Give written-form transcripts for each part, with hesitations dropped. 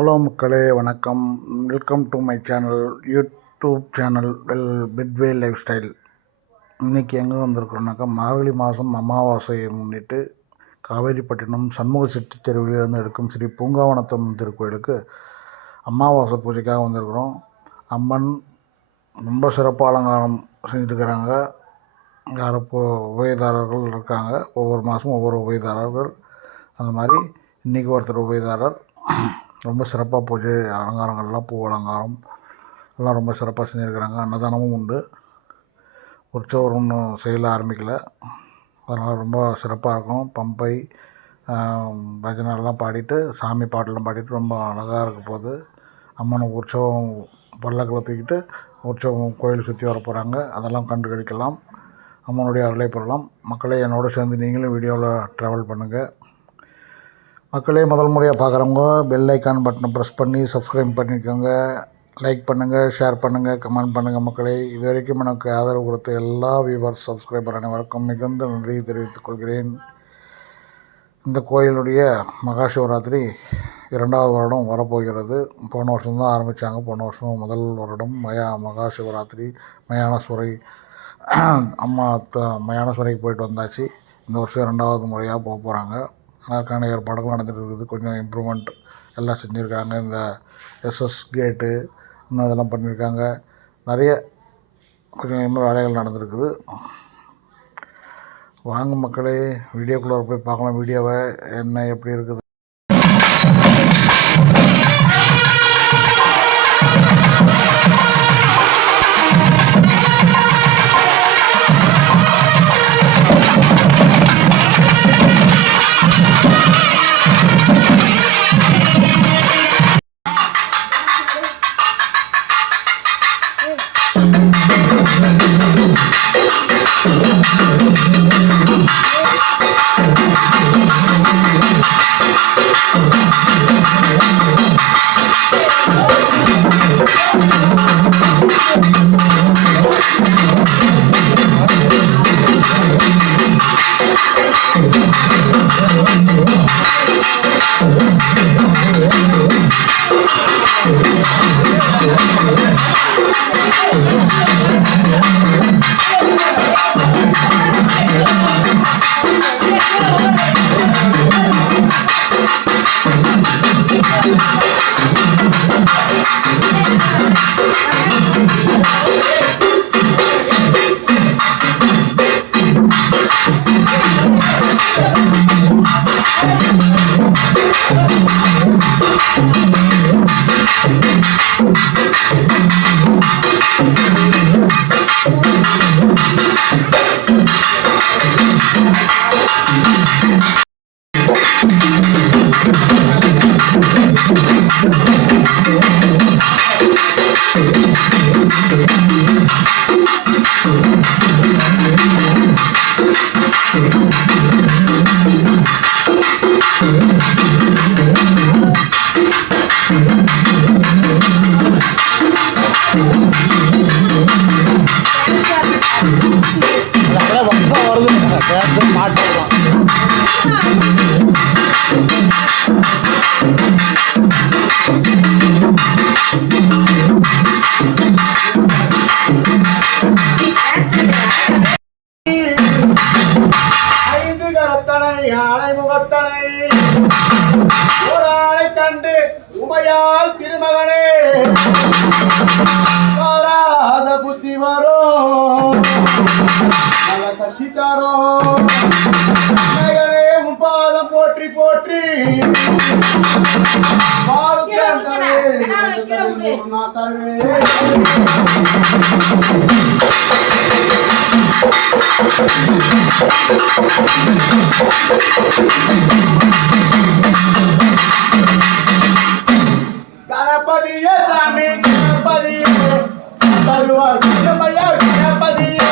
Hello மக்களே, வணக்கம். Welcome to my channel, YouTube channel Midway life style. இன்றைக்கி எங்கே வந்திருக்கிறோன்னாக்கா, மார்கழி மாதம் அமாவாசையை முன்னிட்டு காவேரிப்பட்டினம் சண்முக செட்டி தெருவிலிருந்து எடுக்கும் ஸ்ரீ பூங்காவனத்தம்மன் திருக்கோயிலுக்கு அமாவாசை பூஜைக்காக வந்திருக்கிறோம். அம்மன் ரொம்ப சிறப்பாக அலங்காரம் செஞ்சுருக்கிறாங்க. யாரப்போ உபயதாரர்கள் இருக்காங்க. ஒவ்வொரு மாதமும் ஒவ்வொரு உபயதாரர்கள். அந்த மாதிரி இன்றைக்கி ஒருத்தர் உபயதாரர். ரொம்ப சிறப்பாக பூஜை அலங்காரங்கள்லாம், பூ அலங்காரம் எல்லாம் ரொம்ப சிறப்பாக செஞ்சுருக்கிறாங்க. அன்னதானமும் உண்டு. உற்சவர் ஒன்றும் செயல ஆரம்பிக்கலை. அதனால் ரொம்ப சிறப்பாக இருக்கும். பம்பை பஜனைலாம் பாடிட்டு, சாமி பாட்டெல்லாம் பாடிட்டு ரொம்ப அழகாக இருக்க போகுது. அம்மனுக்கு உற்சவம் பல்லக்கில் தூக்கிட்டு உற்சவம் கோயில் சுற்றி வர போகிறாங்க. அதெல்லாம் கண்டு கழிக்கலாம். அம்மனுடைய அருளை பெறலாம். மக்களே, என்னோடு சேர்ந்து நீங்களும் வீடியோவில் ட்ராவல் பண்ணுங்கள். மக்களே, முதல் முறையாக பார்க்குறவங்க பெல் ஐக்கான் பட்டனை ப்ரெஸ் பண்ணி சப்ஸ்கிரைப் பண்ணிக்கோங்க. லைக் பண்ணுங்கள், ஷேர் பண்ணுங்கள், கமெண்ட் பண்ணுங்கள். மக்களே, இது வரைக்கும் எனக்கு ஆதரவு கொடுத்த எல்லா வியூவர்ஸ், சப்ஸ்கிரைபர் அனைவருக்கும் மிகுந்த நன்றியை தெரிவித்துக் கொள்கிறேன். இந்த கோயிலுடைய மகா சிவராத்திரி 2வது வருடம் வரப்போகிறது. போன வருஷம்தான் ஆரம்பித்தாங்க. போன வருஷம் முதல் வருடம் மகா சிவராத்திரி மயானஸ்வரை அம்மா மயானஸ்வரைக்கு போயிட்டு வந்தாச்சு. இந்த வருஷம் 2வது முறையாக போக போகிறாங்க. அதற்கான ஏற்பாடுகள் நடந்துகிட்டு இருக்குது. கொஞ்சம் இம்ப்ரூவ்மெண்ட் எல்லாம் செஞ்சுருக்காங்க. இந்த எஸ்எஸ் கேட்டு இன்னும் இதெல்லாம் பண்ணியிருக்காங்க. நிறைய கொஞ்சம் இன்னும் வேலைகள் நடந்துருக்குது. வாங்க மக்களே, வீடியோக்குள்ளே போய் பார்க்கலாம். வீடியோவை என்ன எப்படி இருக்குது. முகத்தனை ஓராளை கண்டு உமையால் திருமகனே வராத புத்தி வரும் சக்தி தரும் உன் பாதம் போற்றி போற்றி நான் தருவேன். கணபதியே சாமி, கணபதியே தருவார் கணபதியே, கணபதியே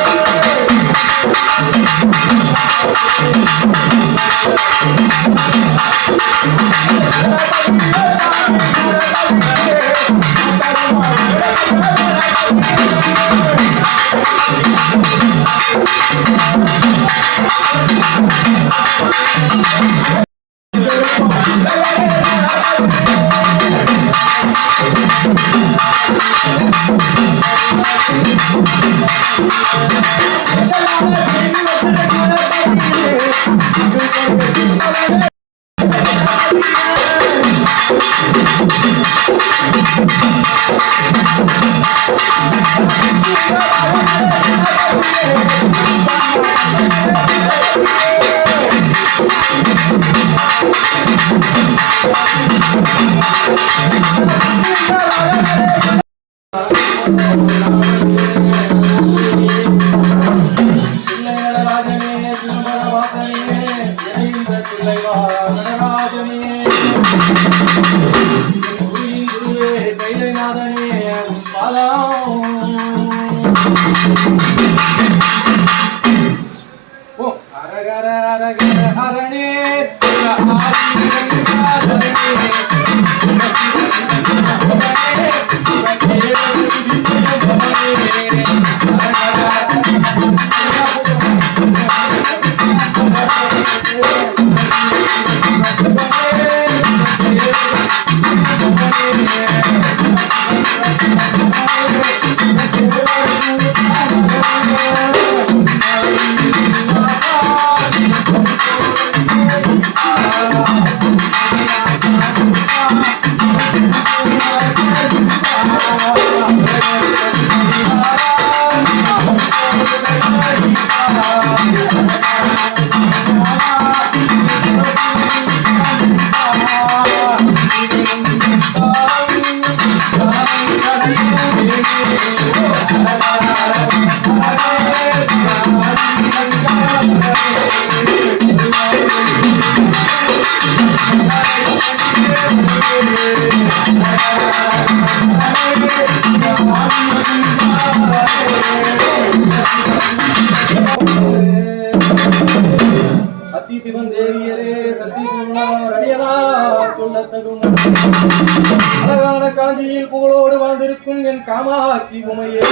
அழகான காஞ்சியில் புகழோடு வாழ்ந்திருக்கும் என் காமாட்சி உமையே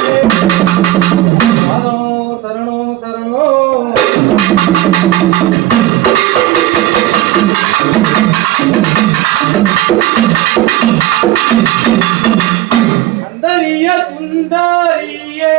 சரணோ சரணோ. அந்தரிய சுந்தரியே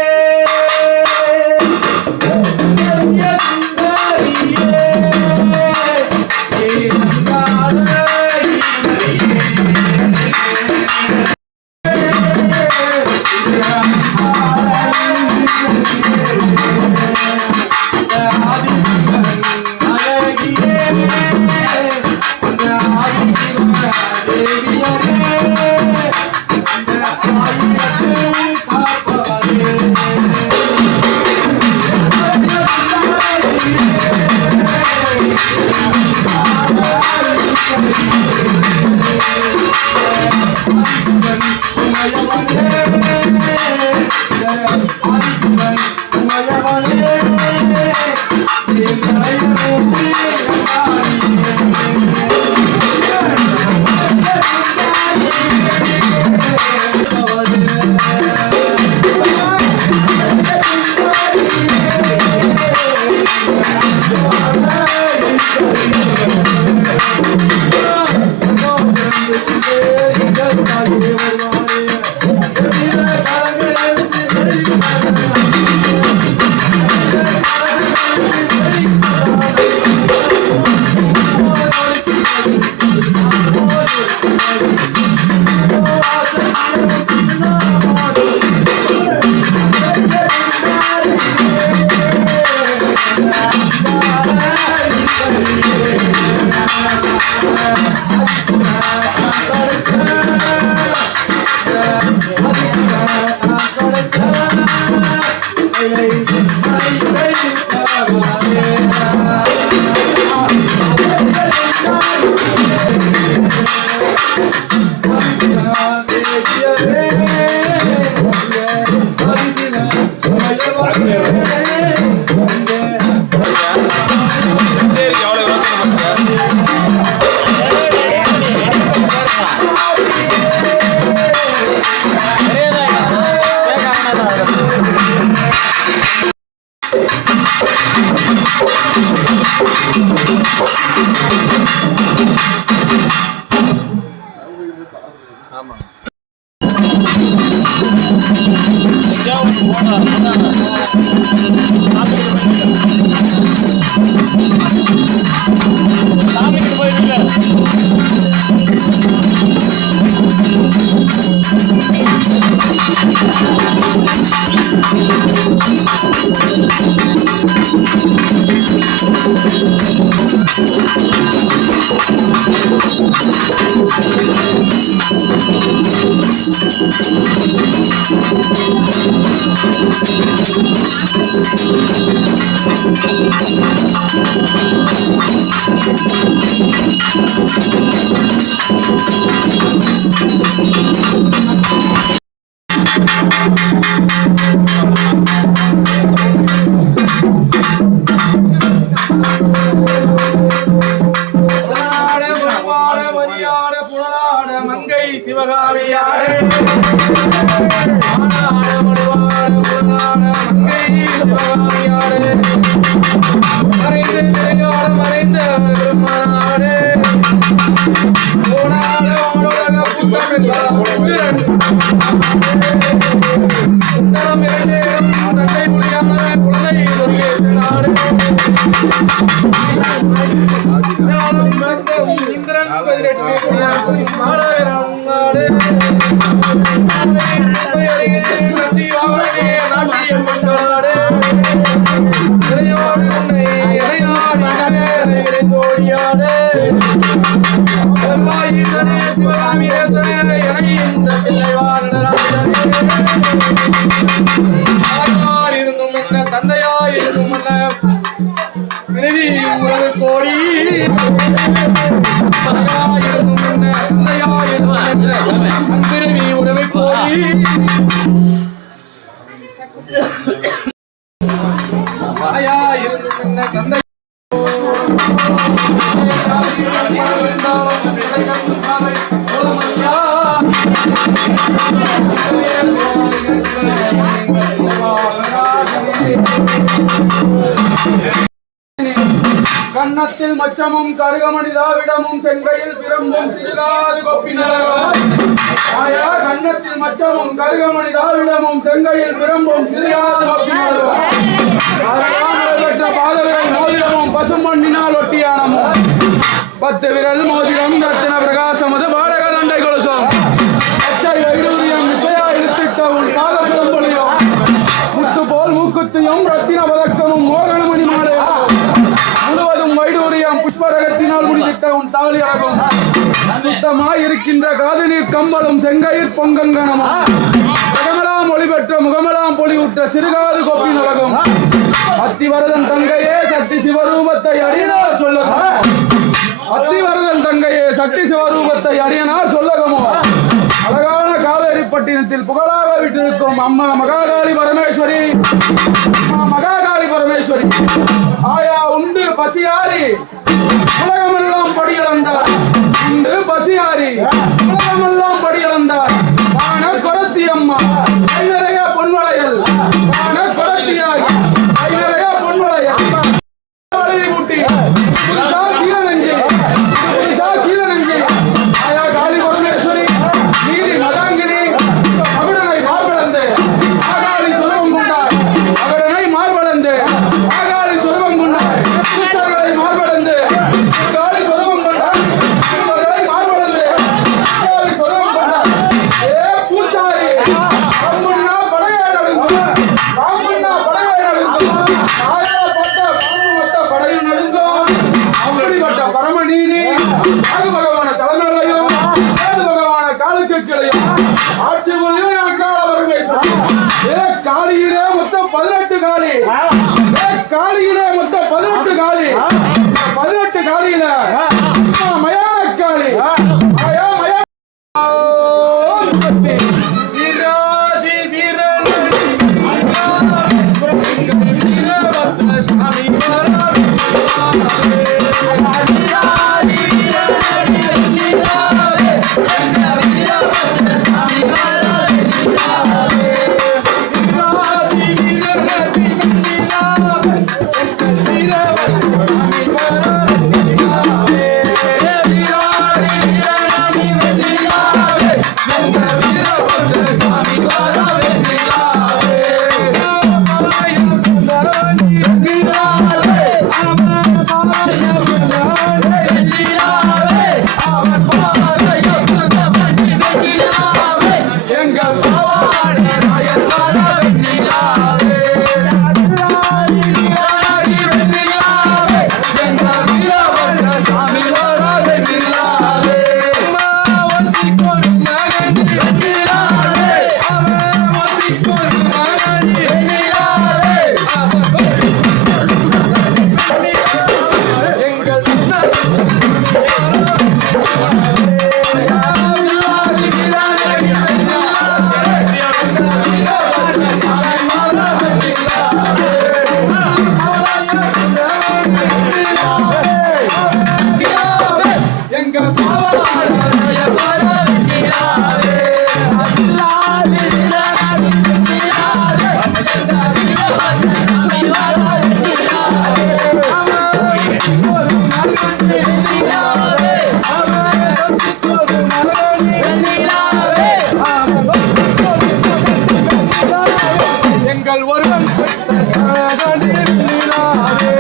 புலனாட புறவாட மதியாட புலனாட மங்கை சிவகாமியாடே ஆனாட மடுவாட புலனாட மங்கை சிவகாமியாடே மறைந்து விளையாட மறைந்த பெருமானாடே போனாட வானுலக புத்தமெல்லாம் புத்திரன் புத்தகம் இரண்டேரும் தந்தை மொழியான குழந்தை ஒருங்கேற்கனாடே இந்திரன் 18 மாநகரங்காடு நாட்டியம் கொண்டாடு இறையோடு உன்னை இறைநாடு விரைந்தோடியாடு ஈசனே சிவகாமி தேசனே என இந்த பிள்ளைவாரே இருந்தும் என்ன தந்தையாய் இருந்தும் என்ன பிறவி உறவு கோடி இருந்தும் என்ன தந்தையாய் இருந்தும் பிறவி உறவை கோடி தாயா இருந்தும் என்ன தந்தை கன்னத்தில் மச்சமும் கருகமணிதாவிடமும் செங்கையில் பிரம்பும் சிறுகாது கொப்பினரும் கன்னத்தில் மச்சமும் கருகமணிதாவிடமும் செங்கையில் பிரம்பும் சிறுகாது கொப்பினரும் பாதவிரல் மோதிரமும் பசுமண்ணினால் ஒட்டியானமும் 10 விரல் மோதிரம் ரத்தின பிரகாசமது பாடக தண்டை கொலுசும் பச்சை வைடூரியம் நிச்சயா இழுத்திட்ட உன் பாத சிலம்பொழியும் முத்து போல் மூக்குத்தியும் ரத்தின பதக்கமும் மோகனமணி மாலையாகும் முழுவதும் வைடூரியம் புஷ்பரகத்தினால் முடித்திட்ட உன் தாலியாகும் சுத்தமாய் இருக்கின்ற காதுநீர் கம்பலும் செங்கயிர் பொங்கங்கனமும் முகமெல்லாம் ஒளிபெற்ற முகமெல்லாம் பொலிவுற்ற சிறுகாது கொப்பி நலகும் அத்திவரதன் தங்கையே சக்தி சிவரூபத்தை அறியனார் சொல்லகமோ அத்திவரதன் தங்கையே சக்தி சிவரூபத்தை அறியனார் சொல்லகமோ அழகான காவேரி பட்டினத்தில் புகழாக விட்டிருக்கும் அம்மா மகாகாளி பரமேஸ்வரி அம்மா மகாகாளி பரமேஸ்வரி ஆயா உண்டு பசியாரி உலகமெல்லாம் படியளந்தார் உண்டு பசியாரி உலகமெல்லாம் படியளந்தார் காண கொரத்தி அம்மா கை நிறைய பொன்வளையல் காண கொரத்தியாய் கை நிறைய பொன்வளையல் ஊட்டி சீலநஞ்சி ஆயா காளி பரமேஸ்வரி நீதி மதாங்கினி மகுடனை மார்பளந்து ஆகாளி சுரவம் கொண்டார் மகுடனை மார்பளந்து ஆகாளி சுரவம் கொண்டார் பூசர்களை மார்பளந்து காளி சுரவம் கொண்டார் பூசர்களை மார்பளந்து ஆகாளி சுரவம் கொண்டார் ஏ பூசாரி பாம்புன்னா படையை நடுங்கும் பாம்புன்னா படையை நடுங்கும் ஆயா பட்ட பாம்பு மட்ட படையும் நடுங்கும் அப்படிப்பட்ட பரமநீதி ஆகு பகவான தலைமையிலையும் ஏது பகவான காலுக்கிளையும் ஆட்சி புரியும் அங்காள பரமேஸ்வரி ஏ காளியிலே மொத்தம் 18 காளி ஏ காளியிலே மொத்தம் 18 காளி 18 காளியில மயான காளி ஆயா மயான சக்தி வீராதி வீரன் வீரபத்ர சாமி வீரபத்ர சாமி எங்கள் ஒருவன் நிலாவே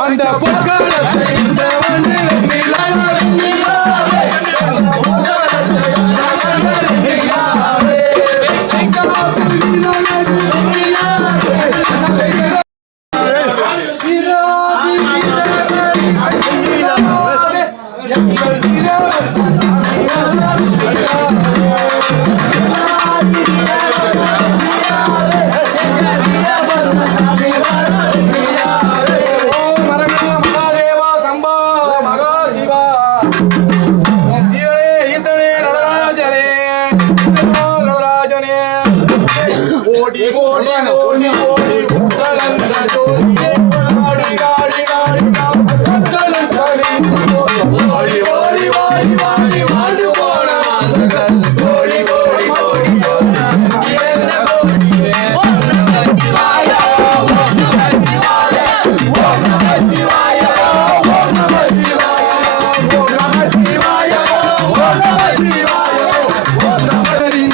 அந்த பொற்காலத்தை இந்த ஓடி ஓடி ஓடி ஓடி கலந்த ஜோதியே ஆடி ஆடி ஆடி கலந்த ஓடி ஓடி ஓடி ஓடி வாழ்ந்து போன மாந்தர்கள் ஓடி ஓடி ஓடி என்ன ஓடியே ஓம் நமச்சிவாய ஓம் நமச்சிவாய ஓம் நமச்சிவாய ஓம் நமச்சிவாய ஓம் நமச்சிவாய ஓம் நமச்சிவாய ஓம்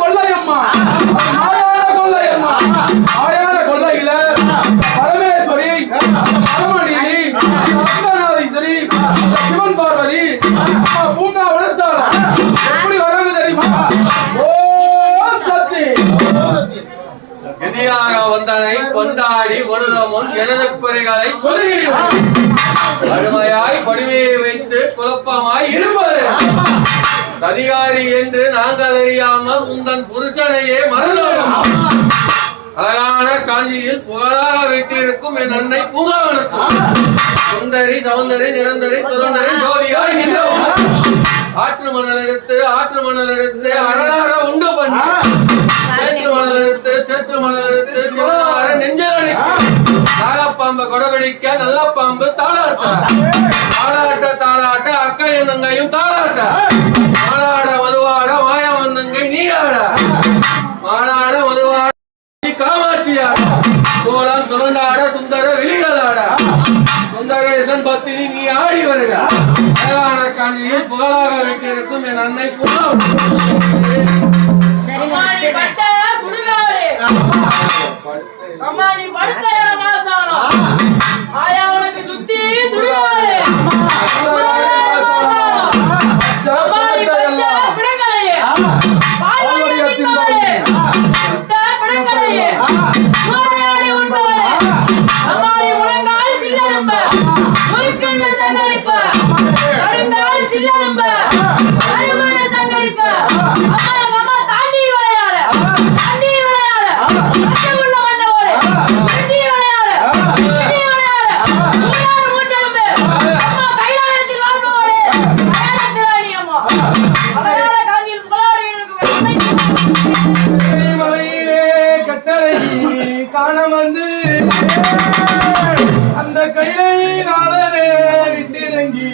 கொள்ளையம்மா மாயான கொள்ளை எதிராக வந்தனை கொண்டாடி ஒருதமும் எனது குறைகளை சொல்கிறேன். கடுமையாய் கொடுமையை வைத்து குழப்பமாய் இருப்பது அதிகாரி என்று நாங்கள் அறியாமல் உந்தன் புருஷனையே மறந்தோம். அழகான காஞ்சியில் புகழாக வைத்திருக்கும் என் அன்னை பூங்காவனத்தும் சுந்தரி சௌந்தரி நிரந்தரி துறந்தரி ஜோதியாய் நின்றோம். ஆற்று மணல் எடுத்து அரணாக உண்டு பண்ணி சேற்று மணல் எடுத்து சிவனார நெஞ்சல் நாகப்பாம்பை கொடபிடிக்க நல்ல பாம்பு தாளாட்ட அக்கையும் நங்கையும் தாளாட்ட மானாட மதுவாட மாயா வந்தங்கை நீ ஆட மானாட மதுவாட காமாட்சியாட சோழம் சுரண்டாட சுந்தர விழிகளாட சுந்தரேசன் பத்தினி நீ ஆடி வருக. அழகான காஞ்சியில் புகழாக வைத்திருக்கும் என் அன்னை அம்மாடி படுத்த ஆயா உனக்கு சுத்தி சுடுகாடு அந்த கையை நாதனே விட்டிறங்கி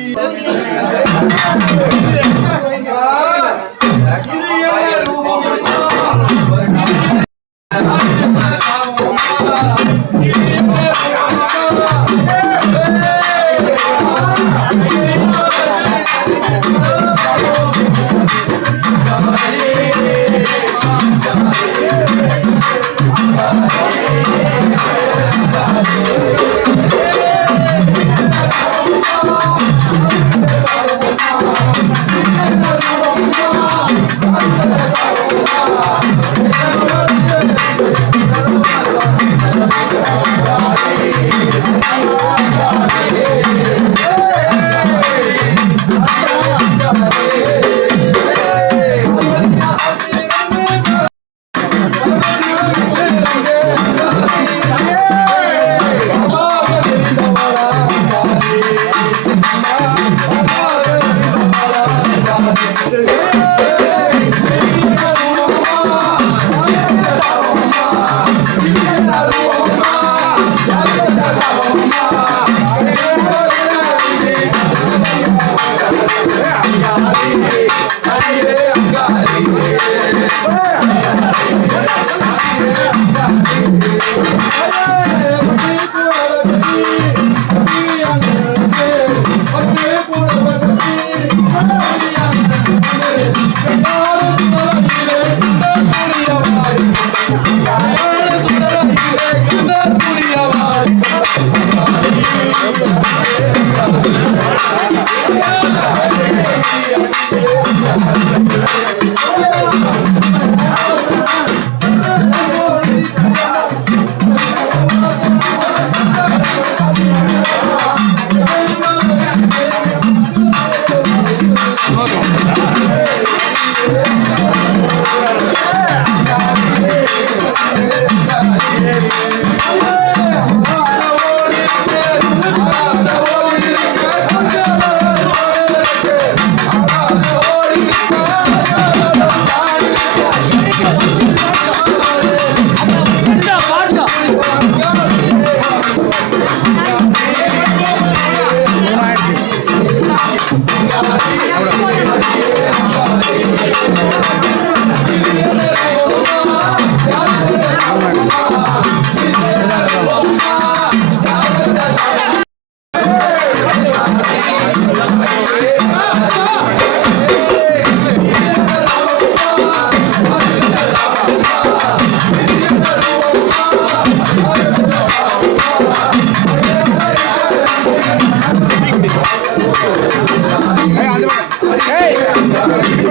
Hey!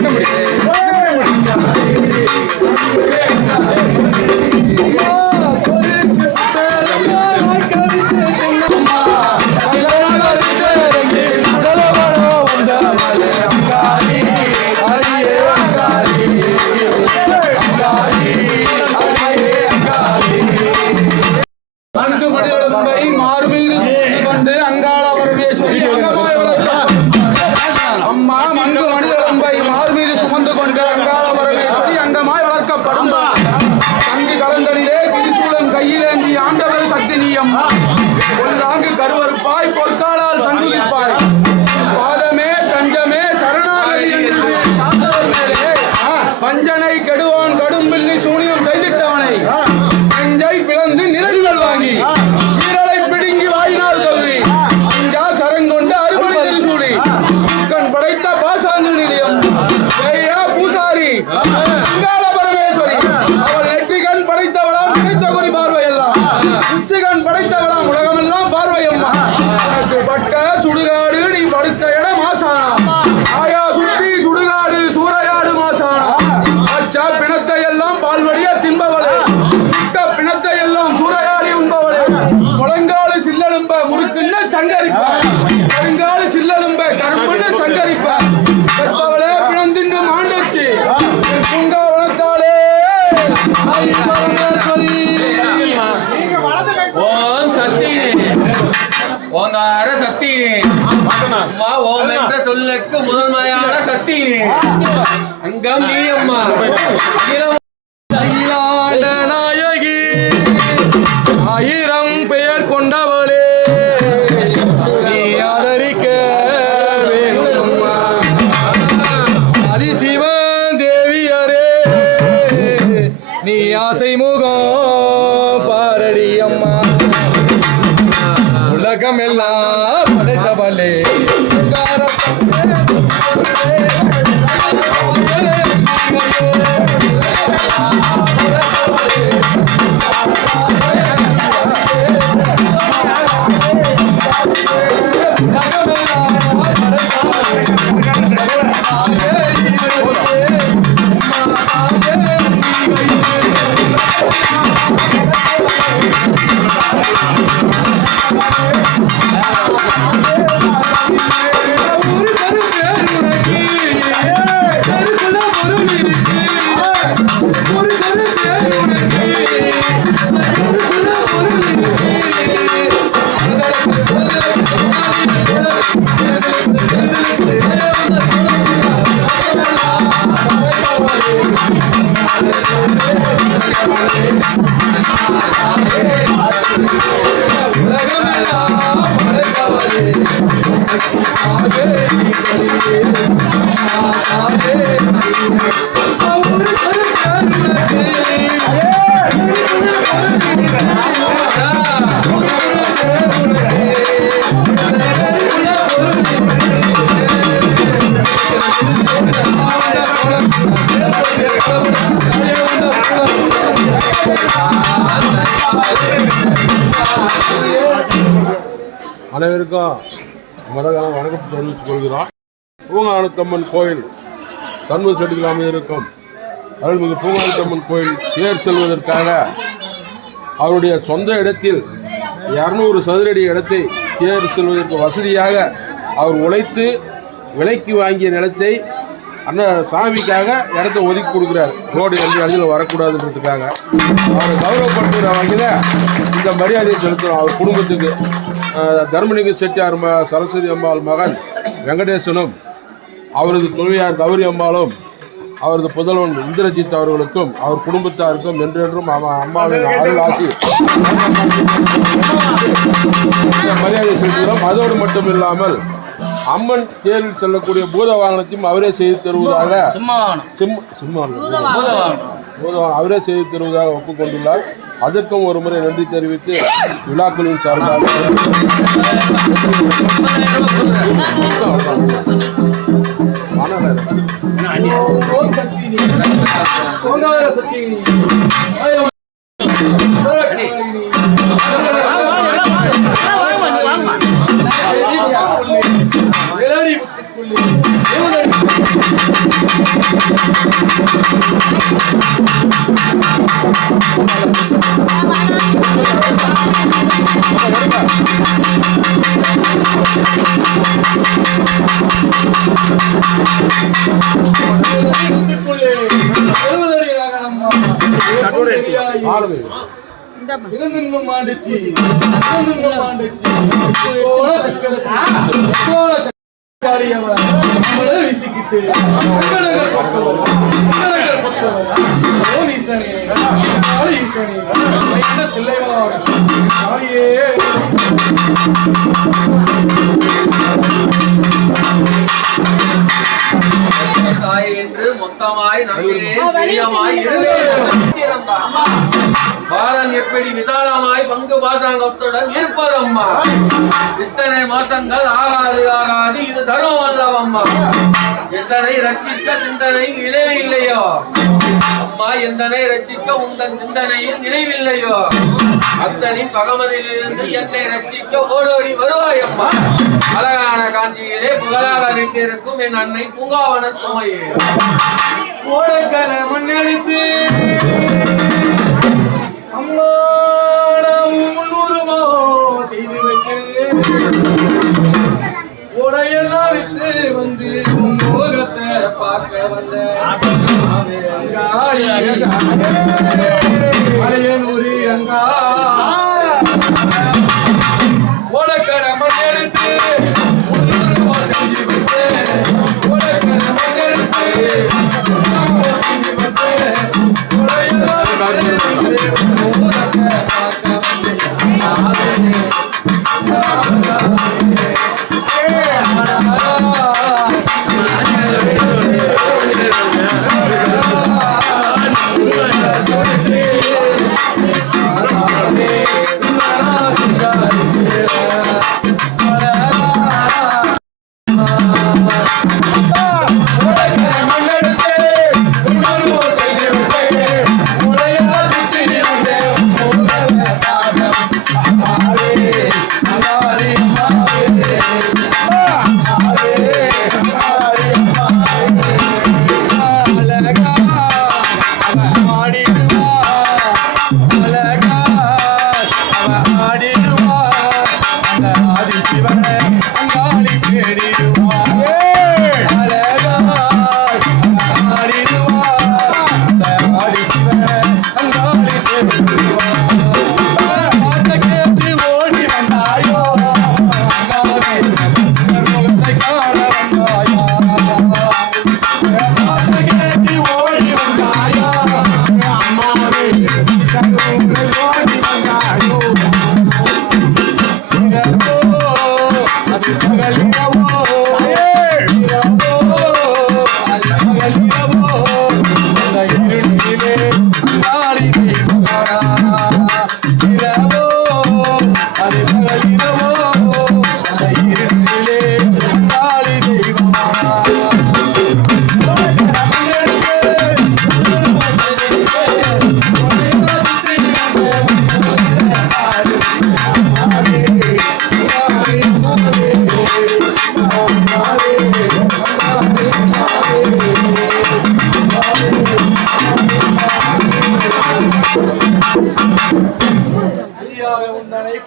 சங்கரிப்ப வருங்கால சில்லலும்ப கரும்புன்னு சங்கரிப்ப பெத்தவளே பிறந்தின்று மாண்டச்சு பூங்கா வளர்த்தாளே ஓம் சக்தினே ஓங்கார சக்தினே அம்மா ஓம் என்ற சொல்லுக்கு முதன்மையான சக்தினே அங்கம் நீ அம்மா அகிலாண்ட நாயகி ஆயிரம் பெயர் கொண்டவளே நீ ஆதரிக்க வேணும்மா அதிசிவன் தேவியரே நீ ஆசை முகம் பாரடி அம்மா உலகம் எல்லாம் படைத்தவளே அனைவருக்கும் மதகாலம் வணக்கம் தெரிவித்துக் கொள்கிறோம். பூங்கானத்தம்மன் கோயில் தன்மை செடிகள் அமைந்திருக்கும் அருள்மிகு பூங்கானத்தம்மன் கோயில் தேர் செல்வதற்காக அவருடைய சொந்த இடத்தில் 200 சதுரடி இடத்தை தேர் செல்வதற்கு வசதியாக அவர் உழைத்து விலைக்கு வாங்கிய நிலத்தை அந்த சாமிக்காக இடத்த ஒதுக்கி கொடுக்குறார். ரோடு எந்த அடியில் வரக்கூடாதுன்றதுக்காக அவரை கௌரவப்படுத்துகிற வகையில் இந்த மரியாதையை செலுத்துகிறோம். அவர் குடும்பத்துக்கு தர்மலிங்க செட்டியார் சரஸ்வதி அம்மாள் மகன் வெங்கடேசனும் அவரது துணையார் கௌரி அம்மாளும் அவரது புதல்வன் இந்திரஜித் அவர்களுக்கும் அவர் குடும்பத்தாருக்கும் என்றென்றும் அம்மாவின் அருள் ஆசி மரியாதை செலுத்துகிறோம். அதோடு மட்டும் இல்லாமல் அம்மன் தேரில் செல்லக்கூடிய பூத வாகனத்தையும் அவரே செய்து தருவதாக அவரே செய்து தருவதாக ஒப்புக்கொண்டுள்ளார். அதற்கும் ஒரு முறை நன்றி தெரிவித்து விழாக்களின் சார்பாக என்று மொத்தமாய் நம்பினேன் பிரியமாய் பாலன் எப்படி விசாலமாய் பங்கு பாசாங்கத்துடன் இருப்பதம்மா. இத்தனை மாசங்கள் ஆகாது ஆகாது இது தரும் அல்லவம்மா. எந்தனை ரட்சிக்க சிந்தனை நினைவில்லையோ அம்மா, எந்தனை ரட்சிக்க உந்தன் சிந்தனையில் நினைவில்லையோ. அத்தனின் பகமதிலிருந்து என்னை ரட்சிக்க ஓடோடி வருவாய் அம்மா. அழகான காஞ்சியிலே புகழாக விட்டிருக்கும் என் அன்னை பூங்காவன துமையே கோடைக்கால மண்ணெடுத்து அம்மா 300 செய்து வச்சு மலையனூரி அங்கா ஓடக்கர மண் எடுத்து 300 ரூபா செஞ்சு வச்சு ஓடக்கர மண் எடுத்து 300 ரூபா செஞ்சு வச்சு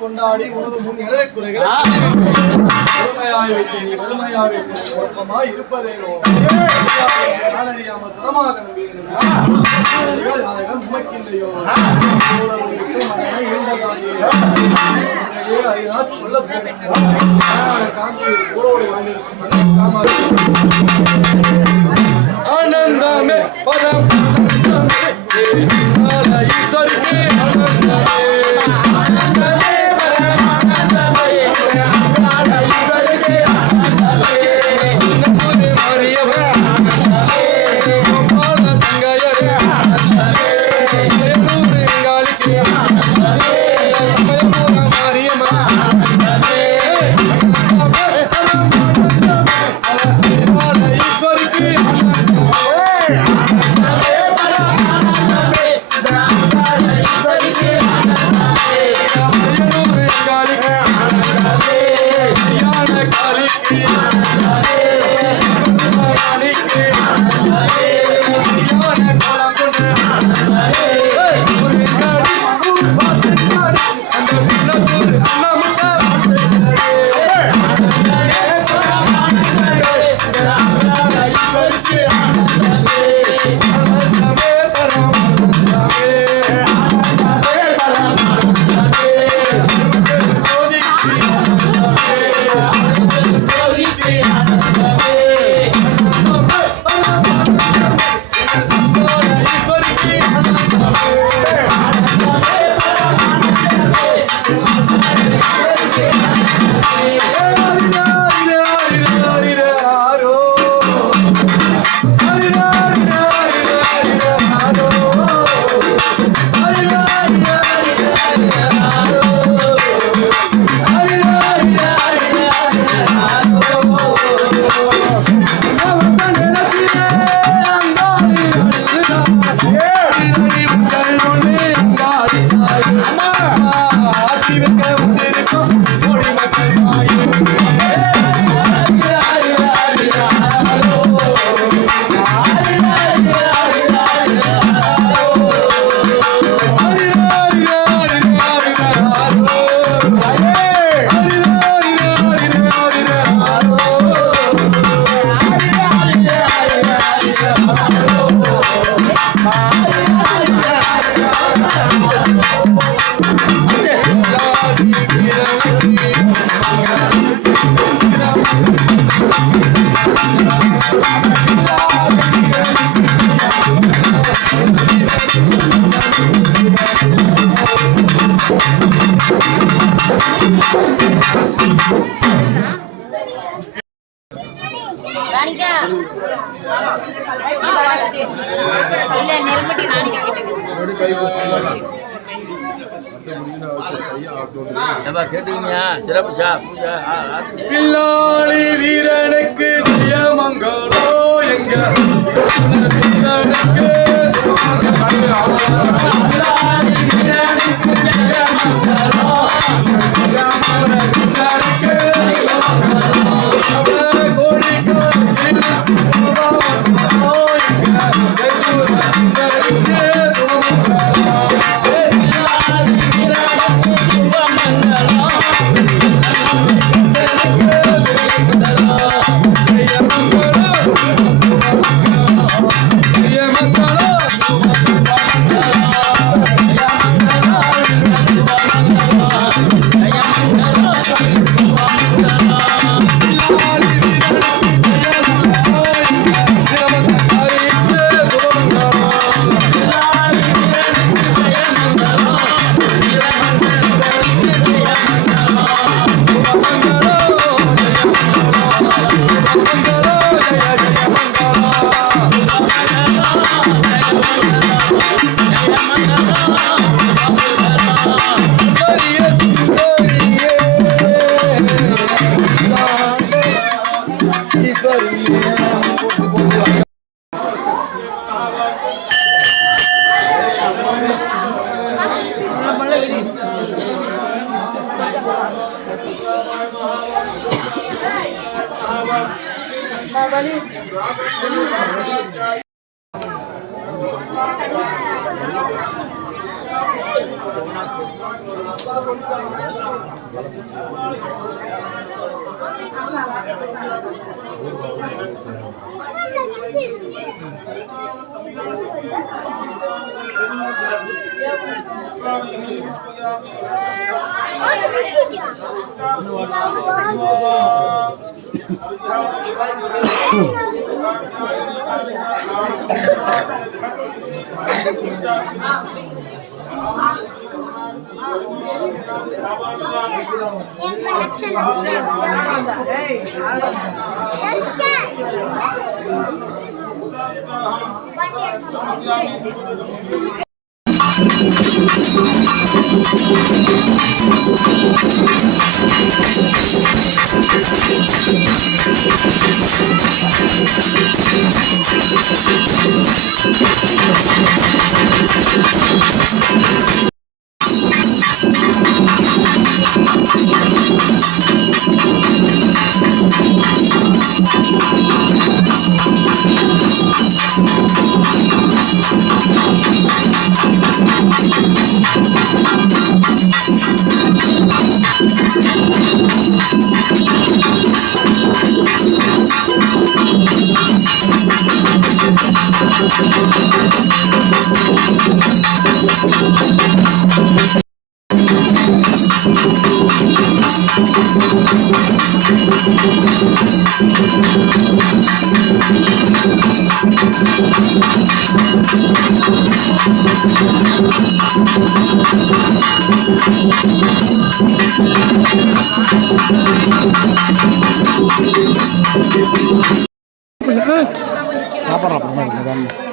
கொண்டாடி உனது முன் எழுத குறைகளை வறுமையாக குழப்பமாய் இருப்பதேனோ அறியாமல் சதமாக நம்பியிருந்தால் உமக்கில்லையோ சொல்ல காஞ்சியில் கூடோடு வாழ்ந்திருக்கும் ஆனந்தமே பதம் கேட்டுக்கீங்க சிறப்பு பூஜை பில்லாளி வீரனுக்கு ஜெயமங்கலோ எங்க சுந்தரனுக்கு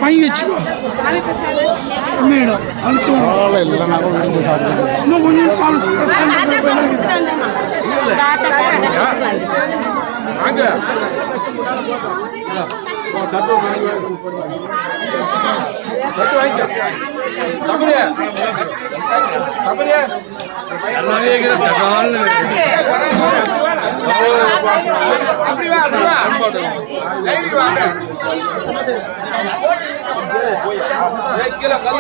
வாங்கி வச்சுக்கோ கம்மியாயிடும் அதுக்கு இல்லைன்னா வீட்டுக்கு போய் சாப்பிடுவோம். சும்மா கொஞ்சம் சாப்பிட்டு வாங்க தட்டு வாங்கிக்க சபரியா சபரியா கீழே கல்லு